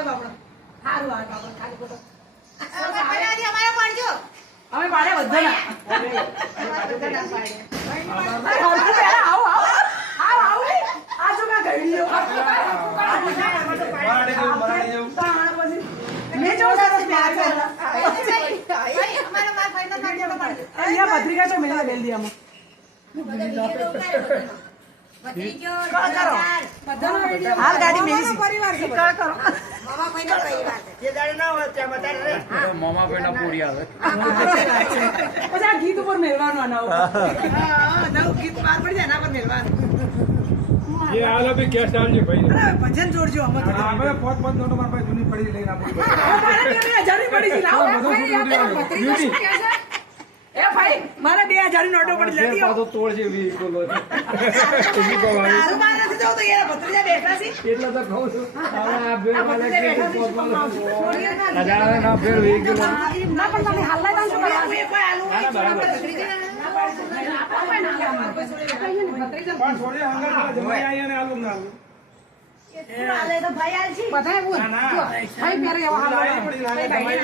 આવે બાપડો સારું આવે બાપડો ખાલી ફોટો અમારે પાડજો અમે પાડે બધા આવો આ જો કા ગઈ મેં જો પત્રિકા છે મેં બેલ દી અમે હાલ ગાડી મેલી પરિવાર છે કરો મામા ભાઈનો પરિવાર છે જે દાડે ના હોય ત્યાં બતાડે મામા ભાઈના પૂરી આવે પછી આ ગીત ઉપર મેલવાનું આના નવું ગીત બહાર પડી જાય એના પર મેલવાનું ये आला भी क्या डाल जी भाई અરે ભજન જોડજો અમે हमें बहुत बहुत नोट मार भाई जूनी पड़ी लेना મારે 2000 પડી છે લાવો એ ભાઈ મારે 2000 ની નોટો પડી લેતી આવો तो तोड़ जे वी बोलो ટીવી કો મારું માર નથી જવું તો યાર ભત્રીજા બેઠા છે એટલે તો કહું છું હવે આ બે વાલે કે છોડીએ ના નજારા ના ફેર વી કિલો ના પણ તમે હાલના કામ શું કરવા કોઈ આલુ ના બરાબર ભત્રીજા પણ છોડી હંગર જમાઈ આઈ અને આલુ ના એ તો ભાઈ આલ છે બધા એવું ભાઈ પહેરે એવા હાલ